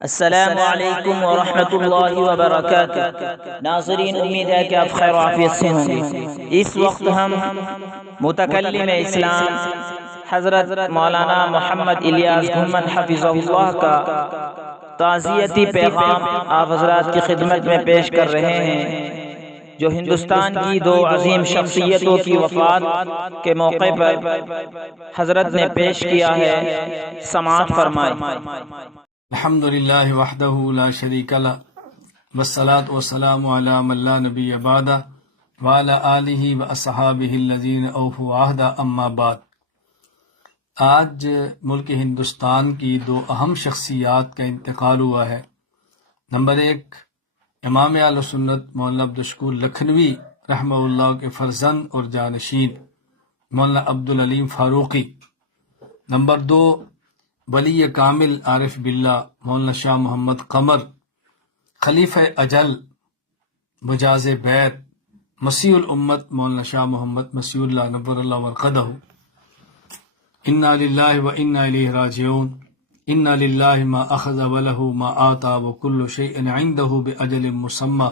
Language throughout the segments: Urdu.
السلام علیکم ورحمۃ اللہ وبرکاتہ۔ ناظرین، امید ہے کہ آپ خیر و عافیت سے ہوں گے۔ اس وقت ہم متکلم اسلام حضرت مولانا محمد الیاس گھنمن حفظہ اللہ کا تعزیتی پیغام آپ حضرات کی خدمت میں پیش کر رہے ہیں، جو ہندوستان کی دو عظیم شخصیتوں کی وفات کے موقع پر حضرت نے پیش کیا ہے۔ سماعت فرمائیں۔ الحمد للہ وحدہ لا شریک لہ والصلاة والسلام علی من لا نبی بعدہ وعلی آلہ واصحابہ الذین اوفوا عہدہ، اما بعد۔ آج ملک ہندوستان کی دو اہم شخصیات کا انتقال ہوا ہے۔ نمبر 1، امام اہل سنت مولانا عبدالشکور لکھنوی رحمہ اللہ کے فرزند اور جانشین مولانا عبدالعلیم فاروقی۔ نمبر 2، ولی کامل عارف باللہ مولانا شاہ محمد قمر، خلیفہ اجل مجاز بیت مسیح الامت مولانا شاہ محمد مسیح اللہ نور اللہ مرقدہ۔ انا للہ و انا الیہ راجعون۔ انا للہ ما اخذ ولہ ما آتا وکل شیء عندہ باجل مسمی۔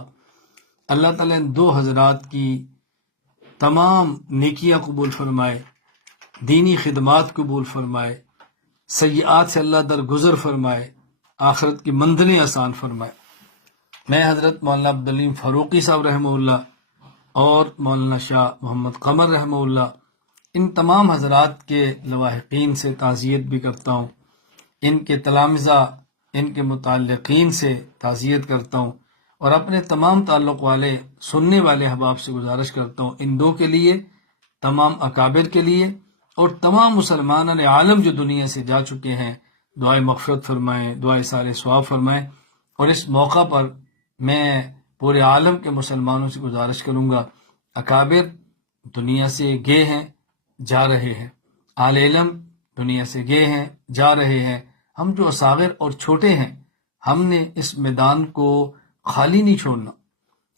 اللہ تعالیٰ نے دو حضرات کی تمام نیکیاں قبول فرمائے، دینی خدمات قبول فرمائے، سیئات سے اللہ درگزر فرمائے، آخرت کی منزلیں آسان فرمائے۔ میں حضرت مولانا عبدالعلیم فاروقی صاحب رحمہ اللہ اور مولانا شاہ محمد قمر رحمہ اللہ، ان تمام حضرات کے لواحقین سے تعزیت بھی کرتا ہوں، ان کے تلامذہ، ان کے متعلقین سے تعزیت کرتا ہوں، اور اپنے تمام تعلق والے سننے والے احباب سے گزارش کرتا ہوں، ان دو کے لیے، تمام اکابر کے لیے، اور تمام مسلمان عالم جو دنیا سے جا چکے ہیں، دعائے مغفرت فرمائیں، دعائے سارے ثواب فرمائیں۔ اور اس موقع پر میں پورے عالم کے مسلمانوں سے گزارش کروں گا، اکابر دنیا سے گئے ہیں، جا رہے ہیں، اہل علم دنیا سے گئے ہیں، جا رہے ہیں۔ ہم جو اصاغر اور چھوٹے ہیں، ہم نے اس میدان کو خالی نہیں چھوڑنا۔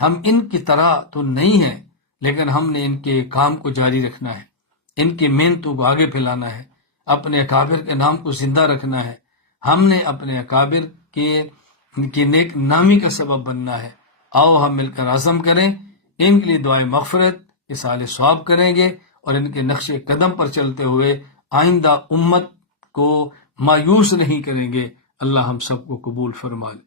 ہم ان کی طرح تو نہیں ہیں، لیکن ہم نے ان کے کام کو جاری رکھنا ہے، ان کی محنتوں کو آگے پھیلانا ہے، اپنے اکابر کے نام کو زندہ رکھنا ہے۔ ہم نے اپنے اکابر کے نیک نامی کا سبب بننا ہے۔ آؤ ہم مل کر عزم کریں، ان کے لیے دعائے مغفرت اصالِ ثواب کریں گے، اور ان کے نقش قدم پر چلتے ہوئے آئندہ امت کو مایوس نہیں کریں گے۔ اللہ ہم سب کو قبول فرمائے۔